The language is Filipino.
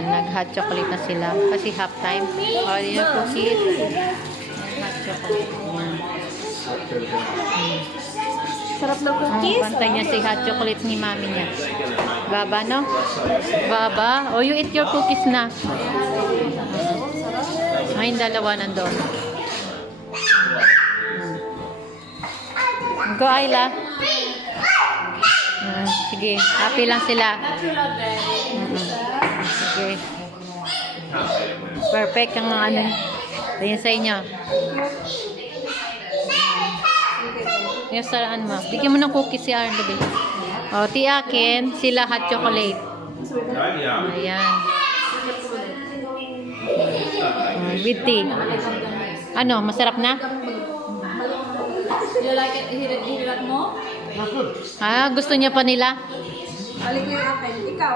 Ayan, nag-hot chocolate na sila. Kasi half time. O, yun yung cookies. Hot chocolate. Ayan. Sarap ng cookies. Pantay niya si hot chocolate ni mami niya. Baba, no? Baba. O, you eat your cookies na. Ay, yung dalawa nandun. Go, Ayla. Sige, happy lang sila. Sige. Perfect ang ano. Ayan sa inyo. Yung saraan mo. Bigyan mo ng cookies si Arlo. O, ti akin, sila hot chocolate. Ayan. With tea. Ano, masarap na? You like it? You like more? Ah, gusto niya pa nila? Balik ko yung akin. Ikaw.